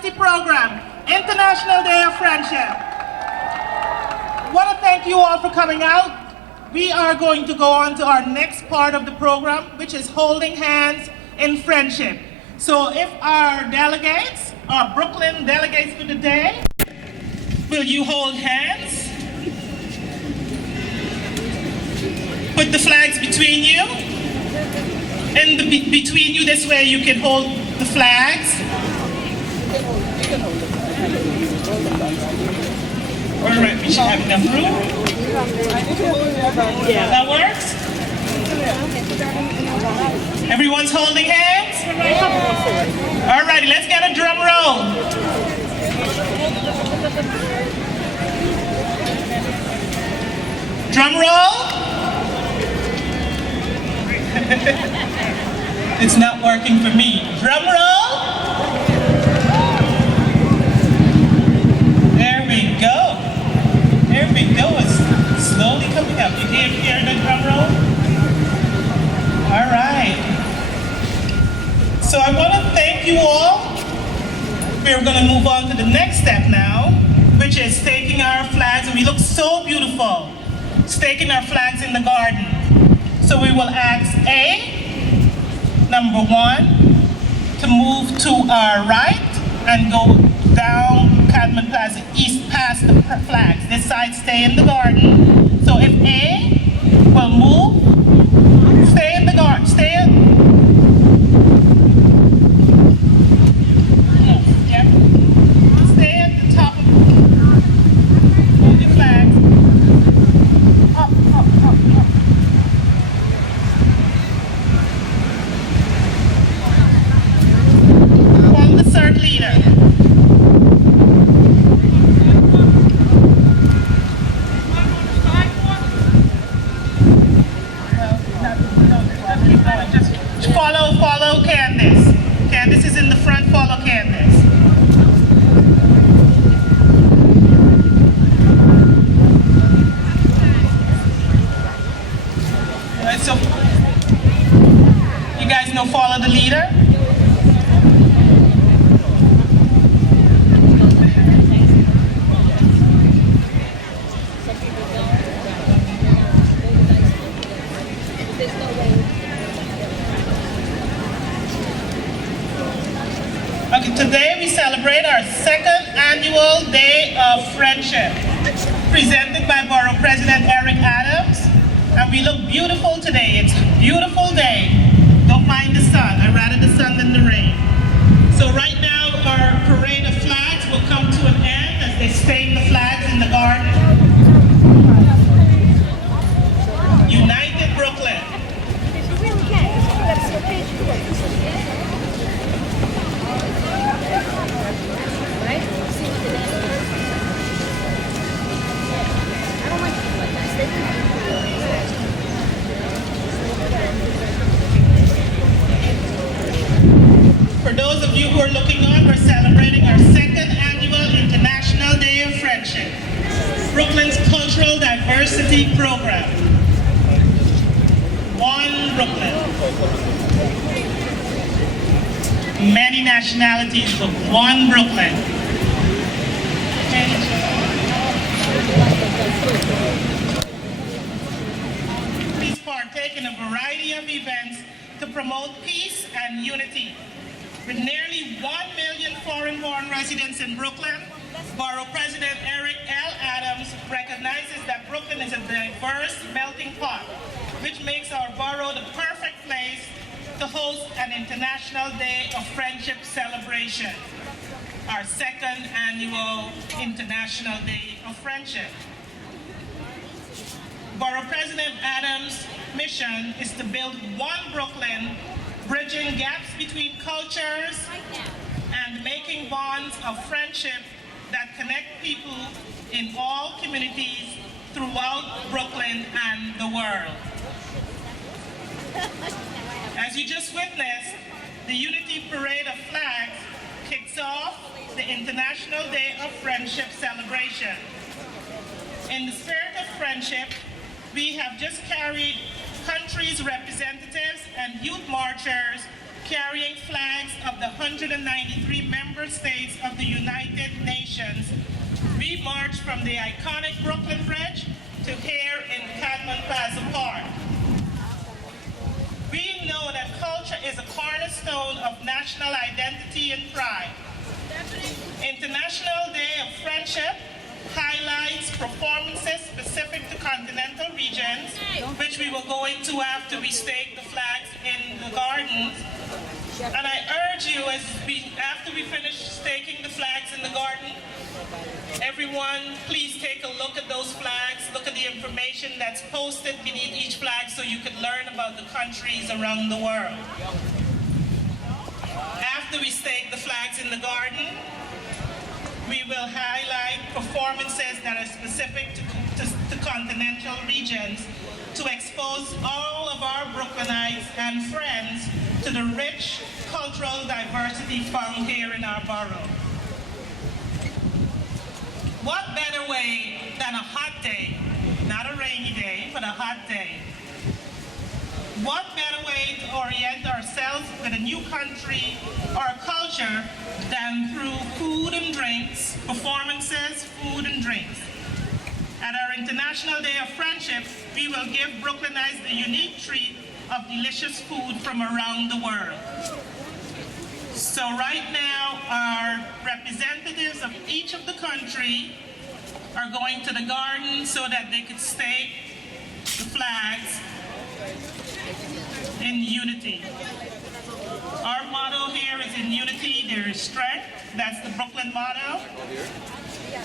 Diversity Program, International Day of Friendship. I want to thank you all for coming out. We are going to go on to our next part of the program, which is holding hands in friendship. So if our delegates, our Brooklyn delegates for the day, will you hold hands? Put the flags between you. And between you, this way you can hold the flags. All right, we should have enough room. That works? Everyone's holding hands? All righty, let's get a drum roll. Drum roll. It's not working for me. Drum roll. There we go. There we go. It's slowly coming up. You hear the drum roll? All right. So I want to thank you all. We're going to move on to the next step now, which is staking our flags. And we look so beautiful, staking our flags in the garden. So we will ask A, number 1, to move to our right and go down Chapman Plaza East past the flags. This side stay in the garden. So if A will move, stay in the garden, stay in. Yep. Stay at the top of the flags. Up, up, up, up. Follow the third leader. Follow Candace. Candace is in the front, follow Candace. All right, so you guys know follow the leader? Today we celebrate our second annual Day of Friendship, presented by Borough President Eric Adams. And we look beautiful today. It's a beautiful day. Don't mind the sun. I'd rather the sun than the rain. So right now our parade of flags will come to an end as they stake the flags in the garden. United Brooklyn. For those of you who are looking on, we're celebrating our second annual International Day of Friendship, Brooklyn's Cultural Diversity Program. One Brooklyn. Many nationalities, but one Brooklyn. Please partake in a variety of events to promote peace and unity. With nearly 1 million foreign-born residents in Brooklyn, Borough President Eric L. Adams recognizes that Brooklyn is a diverse melting pot, which makes our borough the perfect place to host an International Day of Friendship celebration, our second annual International Day of Friendship. Borough President Adams' mission is to build one Brooklyn, bridging gaps between cultures and making bonds of friendship that connect people in all communities throughout Brooklyn and the world. As you just witnessed, the Unity Parade of Flags kicks off the International Day of Friendship celebration. In the spirit of friendship, we have just carried countries' representatives and youth marchers carrying flags of the 193 member states of the United Nations, we marched from the iconic Brooklyn Bridge to here in Chapman Plaza Park. We know that culture is a cornerstone of national identity and pride. International Day of Friendship highlights performances specific to continental regions, which we will go into after we stake the flags in the gardens. And I urge you, after we finish staking the flags in the garden, everyone, please take a look at those flags, look at the information that's posted beneath each flag so you can learn about the countries around the world. After we stake the flags in the garden, we will highlight performances that are specific to continental regions to expose all of our Brooklynites and friends to the rich cultural diversity found here in our borough. What better way than a hot day, not a rainy day, but a hot day? What better way to orient ourselves with a new country or culture than through food and drinks, performances, food and drinks. At our International Day of Friendship, we will give Brooklynites the unique treat of delicious food from around the world. So right now, our representatives of each of the country are going to the garden so that they could stake the flags in unity. Our motto here is in unity, there is strength. That's the Brooklyn motto.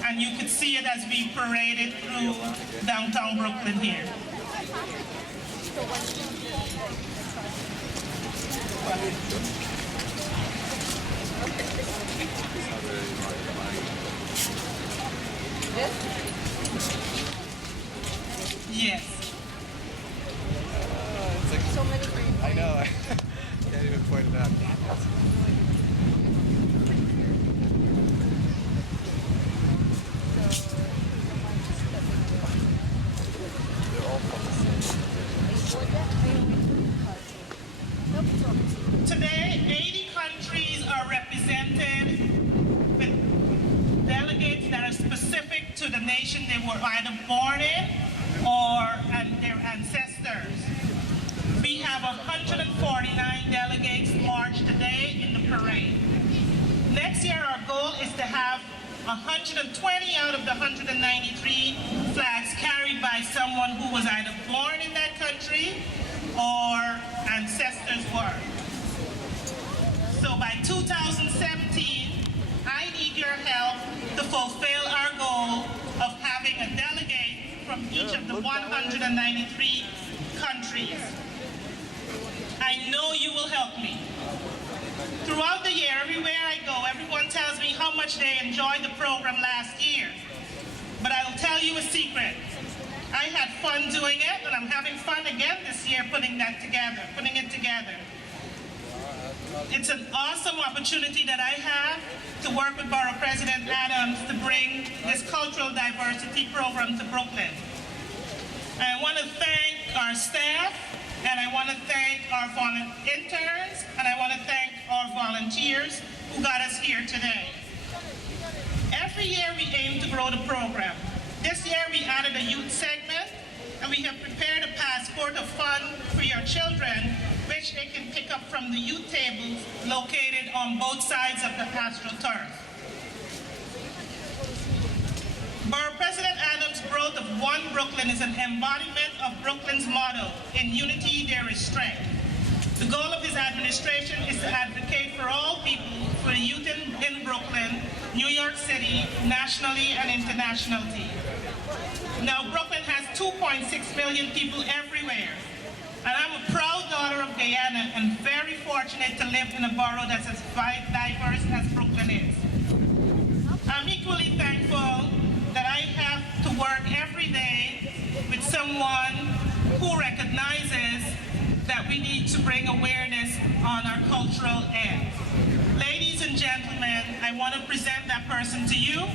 And you could see it as we paraded through downtown Brooklyn here. Yes. It's like so many things. I know. I can't even point it out. They're all from the same. Today, 80 countries are represented with delegates that are specific to the nation they were either born in or their ancestors. We have 149 delegates march today in the parade. Next year, our goal is to have 120 out of the 193 flags carried by someone who was either born in that country or ancestors were. So by 2017, I need your help to fulfill our goal of having a delegate from each of the 193 countries. I know you will help me. Throughout the year, everywhere I go, everyone tells me how much they enjoyed the program last year. But I'll tell you a secret. I had fun doing it, and I'm having fun again this year putting it together. It's an awesome opportunity that I have to work with Borough President Adams to bring this cultural diversity program to Brooklyn. I want to thank our staff, and I want to thank our interns, and I want to thank our volunteers who got us here today. Every year we aim to grow the program. This year we added a youth segment, and we have prepared a passport of fun for your children, which they can pick up from the youth tables located on both sides of the AstroTurf. Borough President Adams' growth of One Brooklyn is an embodiment of Brooklyn's motto, in unity there is strength. The goal of his administration is to advocate for all people, for the youth in Brooklyn, New York City, nationally and internationally. Now Brooklyn has 2.6 million people everywhere. And I'm a proud daughter of Guyana and very fortunate to live in a borough that's as diverse as Brooklyn is. I'm equally thankful that I have to work every day with someone who recognizes that we need to bring awareness on our cultural end. Ladies and gentlemen, I want to present that person to you.